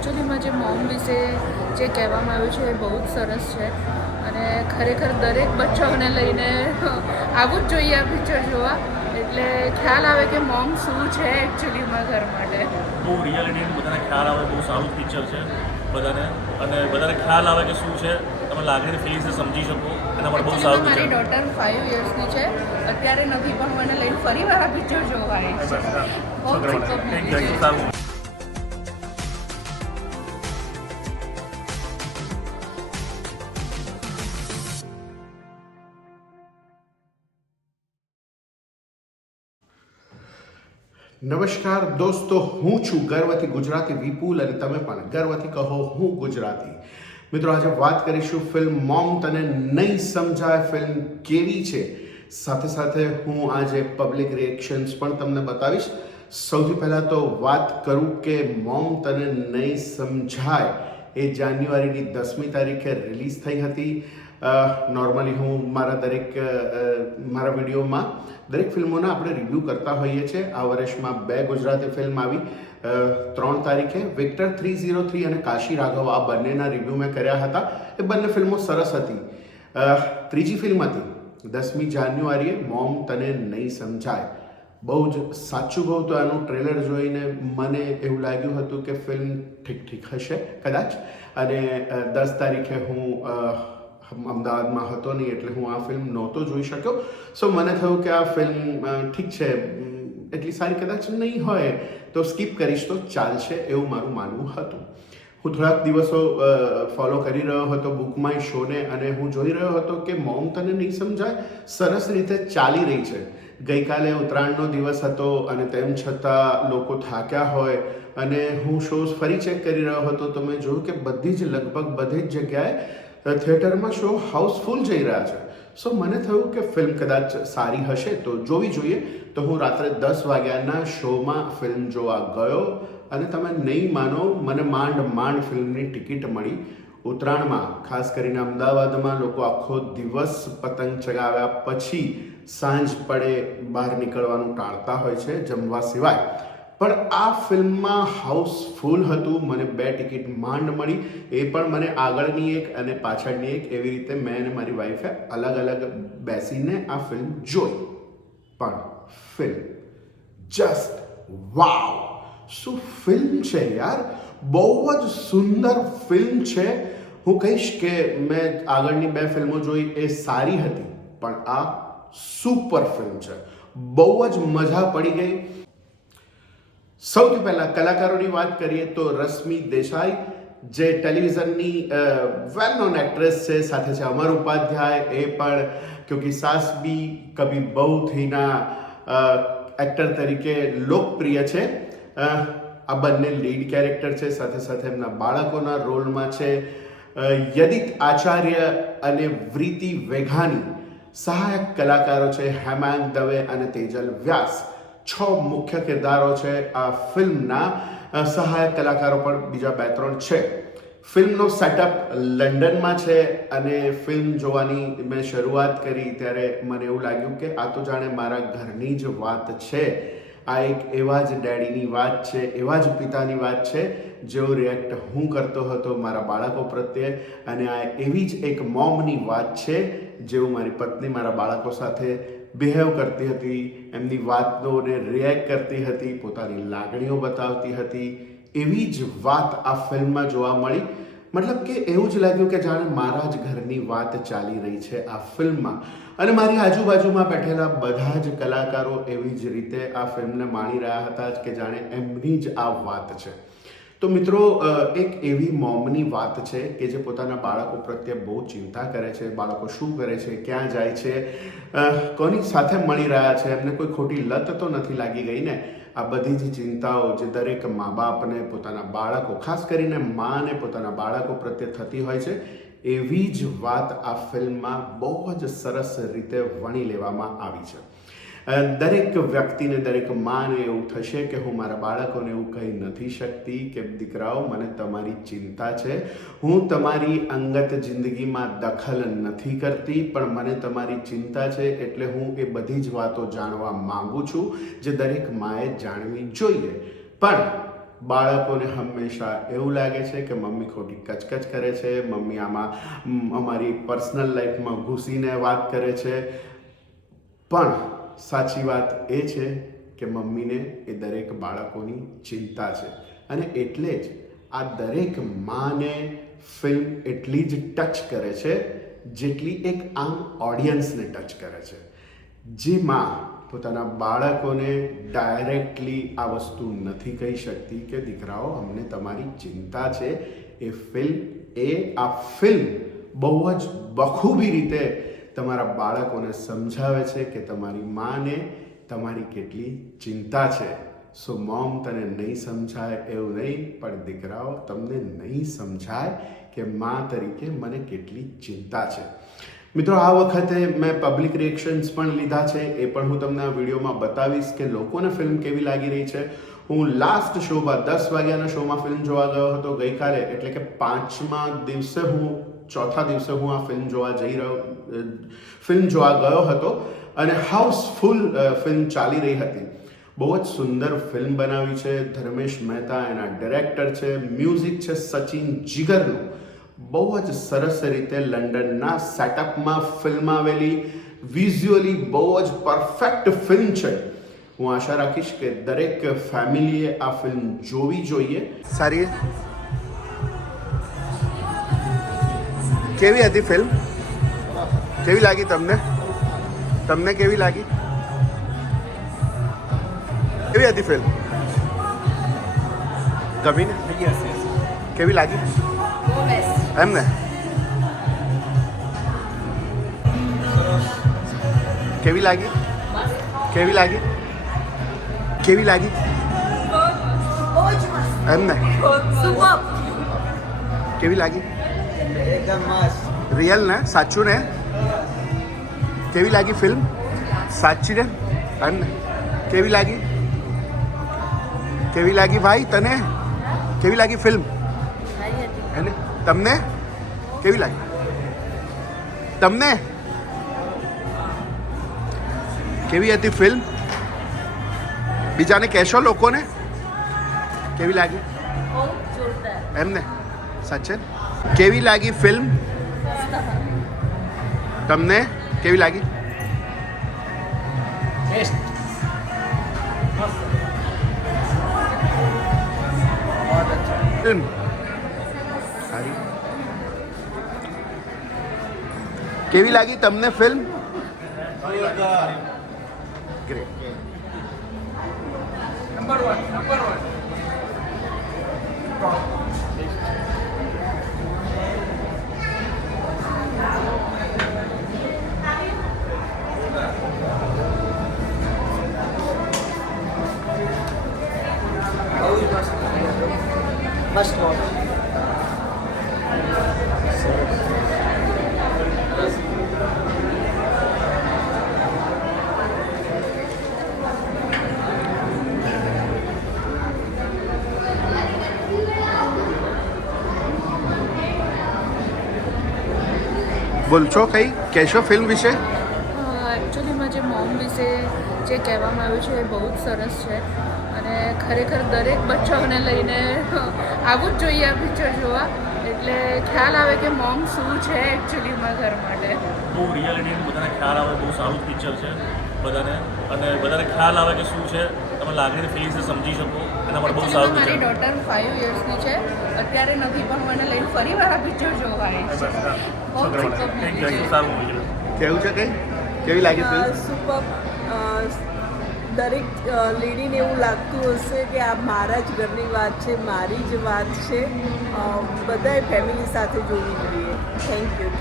એકચ્યુઅલીમાં જે મોમ વિશે જે કહેવામાં આવ્યું છે એ બહુ જ સરસ છે અને ખરેખર દરેક બચ્ચાઓને લઈને આવવું જ જોઈએ આ પિક્ચર જોવા, એટલે ખ્યાલ આવે કે મોમ શું છે એકચ્યુઅલીમાં ઘર માટે. બહુ રિયાલિટીનું બધાને ખ્યાલ આવે, બહુ સારું પિક્ચર છે બધાને, અને બધાને ખ્યાલ આવે કે શું છે, તમે લાગણીની ફિલિંગ્સને સમજી શકો એના માટે બહુ સારું મારી પિક્ચર. ડોટર 5 યર્સની છે, અત્યારે નથી પણ હું એને લઈને ફરી વાર આ પિક્ચર જોવા આવી છે. બહુ જ સુપર મૂવી છે. સારું. નમસ્કાર દોસ્તો, હું છું ગર્વથી ગુજરાતી વિપુલ અને તમે પણ ગર્વથી કહો હું ગુજરાતી. મિત્રો, આજે વાત કરીશું ફિલ્મ મોમ તને નહીં સમજાય ફિલ્મ કેવી છે. સાથે સાથે હું આજે પબ્લિક રિએક્શન્સ પણ તમને બતાવીશ. સૌથી પહેલાં તો વાત કરું કે મોમ તને નહીં સમજાય એ જાન્યુઆરીની 10મી તારીખે રિલીઝ થઈ હતી. નોર્મલી હું મારા વિડીયોમાં દરેક ફિલ્મોના આપણે રિવ્યૂ કરતા હોઈએ છીએ. આ વર્ષમાં 2 ગુજરાતી ફિલ્મ આવી. 3 તારીખે વિક્ટર 303 અને કાશી રાઘવ, આ બંનેના રિવ્યૂ મેં કર્યા હતા. એ બંને ફિલ્મો સરસ હતી. ત્રીજી ફિલ્મ હતી 10મી જાન્યુઆરીએ મોમ તને નહીં સમજાય. બહુ જ સાચું કહું તો આનું ટ્રેલર જોઈને મને એવું લાગ્યું હતું કે ફિલ્મ ઠીક હશે કદાચ. અને 10 તારીખે હું અમદાવાદમાં હતો નહીં એટલે હું આ ફિલ્મ નહોતો જોઈ શક્યો. સો મને થયું કે આ ફિલ્મ ઠીક છે, એટલી સારી કદાચ નહીં હોય તો સ્કીપ કરીશ તો ચાલશે, એવું મારું માનવું હતું. હું થોડાક દિવસો ફોલો કરી રહ્યો હતો બુક માય શોને અને હું જોઈ રહ્યો હતો કે મોમ તને નહીં સમજાય સરસ રીતે ચાલી રહી છે. ગઈકાલે ઉત્તરાયણનો દિવસ હતો અને તેમ છતાં લોકો થાક્યા હોય અને હું શોઝ ફરી ચેક કરી રહ્યો હતો તો મેં જોયું કે લગભગ બધી જ જગ્યાએ થિયેટરમાં શો હાઉસફુલ જઈ રહ્યા છે. સો મને થયું કે ફિલ્મ કદાચ સારી હશે તો જોવી જોઈએ. તો હું રાત્રે 10 વાગ્યાના શોમાં ફિલ્મ જોવા ગયો અને તમે નહીં માનો, મને માંડ ફિલ્મની ટિકિટ મળી. ઉત્તરાયણમાં ખાસ કરીને અમદાવાદમાં લોકો આખો દિવસ પતંગ ચગાવ્યા પછી સાંજ પડે બહાર નીકળવાનું ટાળતા હોય છે જમવા સિવાય. પણ આ ફિલ્મમાં હાઉસફુલ હતું. મને 2 ટિકિટ માંડ મળી, એ પણ મને આગળની એક અને પાછળની એક, એવી રીતે મેં અને મારી વાઈફે અલગ બેસીને આ ફિલ્મ જોઈ. પણ ફિલ્મ જસ્ટ વાવ! શું ફિલ્મ છે યાર, બહુ જ સુંદર ફિલ્મ છે. હું કહીશ કે મેં આગળની 2 ફિલ્મો જોઈ એ સારી હતી, પણ આ સુપર ફિલ્મ છે. બહુ જ મજા પડી ગઈ. સૌથી પહેલાં કલાકારોની વાત કરીએ તો રશ્મિ દેસાઈ, જે ટેલિવિઝનની વેલ નોન એક્ટ્રેસ છે, સાથે છે અમર ઉપાધ્યાય, એ પણ ક્યોંકિ સાસ ભી કભી બહુ થીના એક્ટર તરીકે લોકપ્રિય છે. આ બંને લીડ કેરેક્ટર છે, સાથે સાથે એમના બાળકોના રોલમાં છે. યદિત આચાર્ય અને વૃત્તિ વેઘાની સહાયક કલાકારો છે. હેમાંગ દવે અને તેજલ વ્યાસ 6 મુખ્ય કિરદારો છે. આ ફિલ્મના સહાયક કલાકારો પણ બીજા 2-3 છે. ફિલ્મનો સેટઅપ લંડનમાં છે અને ફિલ્મ જોવાની મેં શરૂઆત કરી ત્યારે મને એવું લાગ્યું કે આ તો જાણે મારા ઘરની જ વાત છે. આ એક એવા જ ડેડીની વાત છે, એવા જ પિતાની વાત છે જેવો રિએક્ટ હું કરતો હતો મારા બાળકો પ્રત્યે. અને આ એવી જ એક મોમની વાત છે જેવું મારી પત્ની મારા બાળકો સાથે બિહેવ કરતી હતી, એમની વાતોને રિએક્ટ કરતી હતી, પોતાની લાગણીઓ બતાવતી હતી. એવી જ વાત આ ફિલ્મમાં જોવા મળી. મતલબ કે એવું જ લાગ્યું કે જાણે મારા જ ઘરની વાત ચાલી રહી છે આ ફિલ્મમાં. અને મારી આજુબાજુમાં બેઠેલા બધા જ કલાકારો એવી જ રીતે આ ફિલ્મને માણી રહ્યા હતા કે જાણે એમની જ આ વાત છે. તો મિત્રો, એક એવી મોમની વાત છે કે જે પોતાના બાળકો પ્રત્યે બહુ ચિંતા કરે છે. બાળકો શું કરે છે, ક્યાં જાય છે, કોની સાથે મળી રહ્યા છે, એમને કોઈ ખોટી લત તો નથી લાગી ગઈ ને. આ બધી જ ચિંતાઓ જે દરેક મા બાપને પોતાના બાળકો, ખાસ કરીને માને પોતાના બાળકો પ્રત્યે થતી હોય છે, એવી જ વાત આ ફિલ્મમાં બહુ જ સરસ રીતે વણી લેવામાં આવી છે. દરેક વ્યક્તિને, દરેક માને એવું થશે કે હું મારા બાળકોને એવું કહી નથી શકતી કે દીકરાઓ, મને તમારી ચિંતા છે, હું તમારી અંગત જિંદગીમાં દખલ નથી કરતી, પણ મને તમારી ચિંતા છે એટલે હું એ બધી જ વાતો જાણવા માંગુ છું જે દરેક માએ જાણવી જોઈએ. પણ બાળકોને હંમેશા એવું લાગે છે કે મમ્મી ખોટી કચકચ કરે છે, મમ્મી આમાં અમારી પર્સનલ લાઈફમાં ઘૂસીને વાત કરે છે. પણ સાચી વાત એ છે કે મમ્મીને એ દરેક બાળકોની ચિંતા છે અને એટલે જ આ દરેક માને ફિલ્મ એટલી જ ટચ કરે છે જેટલી એક આમ ઓડિયન્સને ટચ કરે છે. જે માં પોતાના બાળકોને ડાયરેક્ટલી આ વસ્તુ નથી કહી શકતી કે દીકરાઓ અમને તમારી ચિંતા છે, આ ફિલ્મ બહુ જ બખૂબી રીતે તમારા બાળકોને સમજાવે છે કે તમારી માને તમારી કેટલી ચિંતા છે. સો મોમ તને નહીં સમજાય એવું નહીં, પણ દીકરાઓ તમને નહીં સમજાય કે મા તરીકે મને કેટલી ચિંતા છે. મિત્રો, આ વખતે મેં પબ્લિક રિએક્શન્સ પણ લીધા છે, એ પણ હું તમને આ વિડીયોમાં બતાવીશ કે લોકોને ફિલ્મ કેવી લાગી રહી છે. હું લાસ્ટ શોમાં 10 વાગ્યાના શોમાં ફિલ્મ જોવા ગયો હતો ગઈકાલે, એટલે કે 5મા દિવસે ચોથા દિવસે હું આ ફિલ્મ જોવા ગયો હતો અને હાઉસફુલ ફિલ્મ ચાલી રહી હતી. બહુ જ સુંદર ફિલ્મ બનાવી છે. ધર્મેશ મહેતા એના ડિરેક્ટર છે. મ્યુઝિક છે સચિન જીગરનું. બહુ જ સરસ રીતે લંડનના સેટઅપમાં ફિલ્મ આવેલી, વિઝ્યુઅલી બહુ જ પરફેક્ટ ફિલ્મ છે. હું આશા રાખીશ કે દરેક ફેમિલીએ આ ફિલ્મ જોવી જોઈએ. સારી કેવી હતી ફિલ્મ? કેવી લાગી તમને? તમને કેવી લાગી? કેવી હતી ફિલ્મ? ગમી ને? કેવી લાગી એમ ને? કેવી લાગી? કેવી લાગી? કેવી લાગી એમ ને? કેવી લાગી? એકદમ મસ્ત. રિયલ ને? સાચું ને? કેવી લાગી ફિલ્મ? સાચી ને? એમ ને? કેવી લાગી? કેવી લાગી ભાઈ તને? કેવી લાગી ફિલ્મ? એને તમને કેવી લાગી? તમને કેવી હતી ફિલ્મ? બીજાને કહેશો લોકોને કેવી લાગી એમ ને? સાચે કેવી લાગી ફિલ્મ? તમને કેવી લાગી? ફિલ્મ સારી. કેવી લાગી તમને ફિલ્મ? ગ્રેટ. નંબર 1. મસ્ત બોલશો કંઈ કહેશો ફિલ્મ વિશે? એકચ્યુઅલીમાં જે મોમ વિશે જે કહેવામાં આવ્યું છે એ બહુ જ સરસ છે અને ખરેખર દરેક બચ્ચાઓને લઈને આવવું જ જોઈએ આ પિક્ચર જોવા, એટલે ખ્યાલ આવે કે મોમ શું છે એકચ્યુઅલીમાં ઘર માટે. બહુ રિયાલિટી બધાને ખ્યાલ આવે, બહુ સારું પિક્ચર છે બધાને, અને બધાને ખ્યાલ આવે કે શું છે, તમે લાગણીની ફિલિંગ્સને સમજી શકો, એના માટે બહુ સારું મારી પિક્ચર. ડોટર 5 યર્સની છે, અત્યારે નથી પણ હું એને લઈને ફરી વાર આ પિક્ચર જોવા આવી છે. બહુ જ superb movie છે. સારું મૂવી છે. કેવું છે કંઈ? કેવી લાગી ફિલ્મ? સુપર. દરેક લેડીને એવું લાગતું હશે કે આ મારા જ ઘરની વાત છે, મારી જ વાત છે. બધાએ ફેમિલી સાથે જોવી જોઈએ.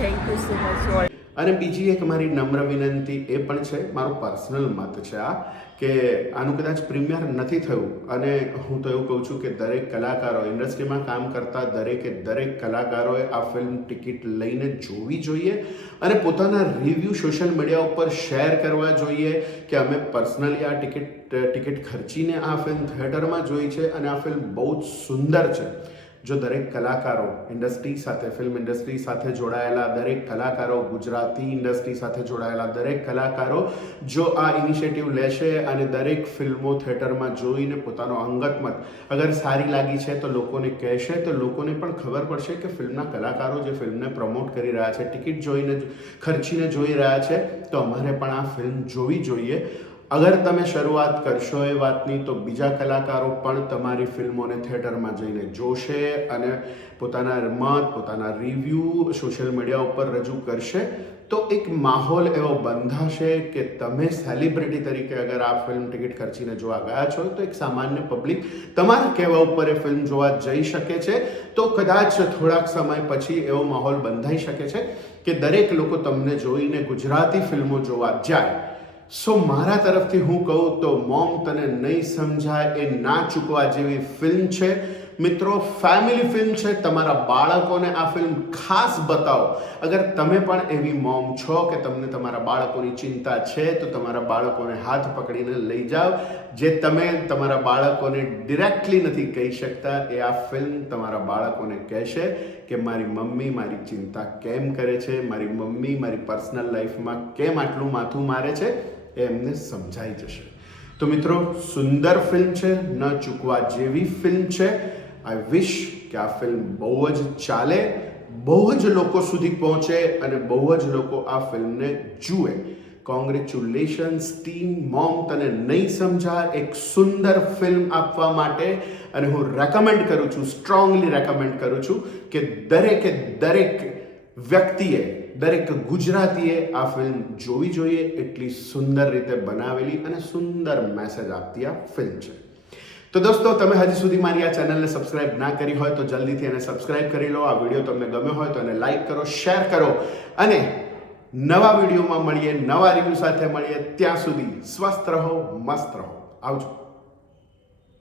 Thank you so much. અને બીજી એક મારી નમ્ર વિનંતી એ પણ છે, મારો પર્સનલ મત છે આ, કે આનું કદાચ પ્રીમિયર નથી થયું અને હું તો એવું કહું છું કે દરેક કલાકારો, ઇન્ડસ્ટ્રીમાં કામ કરતા દરેક કલાકારોએ આ ફિલ્મ ટિકિટ લઈને જોવી જોઈએ અને પોતાના રિવ્યૂ સોશિયલ મીડિયા ઉપર શેર કરવા જોઈએ કે અમે પર્સનલી આ ટિકિટ ખર્ચીને આ ફિલ્મ થિયેટરમાં જોઈ છે અને આ ફિલ્મ બહુ જ સુંદર છે. જો દરેક કલાકારો ઇન્ડસ્ટ્રી સાથે, ફિલ્મ ઇન્ડસ્ટ્રી સાથે જોડાયેલા દરેક કલાકારો, ગુજરાતી ઇન્ડસ્ટ્રી સાથે જોડાયેલા દરેક કલાકારો જો આ ઇનિશિયેટિવ લેશે અને દરેક ફિલ્મો થિયેટરમાં જોઈને પોતાનો અંગત મત અગર સારી લાગી છે તો લોકોને કહેશે, તો લોકોને પણ ખબર પડશે કે ફિલ્મના કલાકારો જે ફિલ્મને પ્રમોટ કરી રહ્યા છે, ટિકિટ જોઈને ખર્ચીને જોઈ રહ્યા છે, તો અમારે પણ આ ફિલ્મ જોવી જોઈએ. અગર તમે શરૂઆત કરશો એ વાતની તો બીજા કલાકારો પણ તમારી ફિલ્મોને થિયેટરમાં જઈને જોશે અને પોતાના મત, પોતાના રિવ્યૂ સોશિયલ મીડિયા ઉપર રજૂ કરશે. તો એક માહોલ એવો બંધાશે કે તમે સેલિબ્રિટી તરીકે અગર આ ફિલ્મ ટિકિટ ખર્ચીને જોવા ગયા છો તો એક સામાન્ય પબ્લિક તમારા કહેવા ઉપર એ ફિલ્મ જોવા જઈ શકે છે. તો કદાચ થોડાક સમય પછી એવો માહોલ બંધાઈ શકે છે કે દરેક લોકો તમને જોઈને ગુજરાતી ફિલ્મો જોવા જાય. સો મારા તરફથી હું કહું તો મોમ તને નહીં સમજાય એ ના ચૂકવા જેવી ફિલ્મ છે. મિત્રો, ફેમિલી ફિલ્મ છે. તમારા બાળકોને આ ફિલ્મ ખાસ બતાવો. અગર તમે પણ એવી મોમ છો કે તમને તમારા બાળકોની ચિંતા છે તો તમારા બાળકોને હાથ પકડીને લઈ જાઓ. જે તમે તમારા બાળકોને ડિરેક્ટલી નથી કહી શકતા એ આ ફિલ્મ તમારા બાળકોને કહેશે કે મારી મમ્મી મારી ચિંતા કેમ કરે છે, મારી મમ્મી મારી પર્સનલ લાઈફમાં કેમ આટલું માથું મારે છે, એ એમને સમજાઈ જશે. તો મિત્રો, સુંદર ફિલ્મ છે, ન ચૂકવા જેવી ફિલ્મ છે. આઈ વિશ કે આ ફિલ્મ બહુ જ ચાલે, બહુ જ લોકો સુધી પહોંચે અને બહુ જ લોકો આ ફિલ્મને જુએ. કોંગ્રેચ્યુલેશન્સ ટીમ, મોમ તને નહીં સમજાય એક સુંદર ફિલ્મ આપવા માટે. અને હું રેકમેન્ડ કરું છું, સ્ટ્રોંગલી રેકમેન્ડ કરું છું કે દરેક વ્યક્તિએ, દરેક ગુજરાતીએ આ ફિલ્મ જોવી જોઈએ. એટલી સુંદર રીતે બનાવેલી અને સુંદર મેસેજ આપતી આ ફિલ્મ છે. તો દોસ્તો, તમે હજી સુધી મારી આ ચેનલને સબસ્ક્રાઇબ ના કરી હોય તો જલ્દીથી એને સબસ્ક્રાઇબ કરી લો. આ વિડીયો તમને ગમ્યો હોય તો એને લાઈક કરો, શેર કરો અને નવા વિડીયોમાં મળીએ, નવા રિવ્યૂ સાથે મળીએ. ત્યાં સુધી સ્વસ્થ રહો, મસ્ત રહો. આવજો.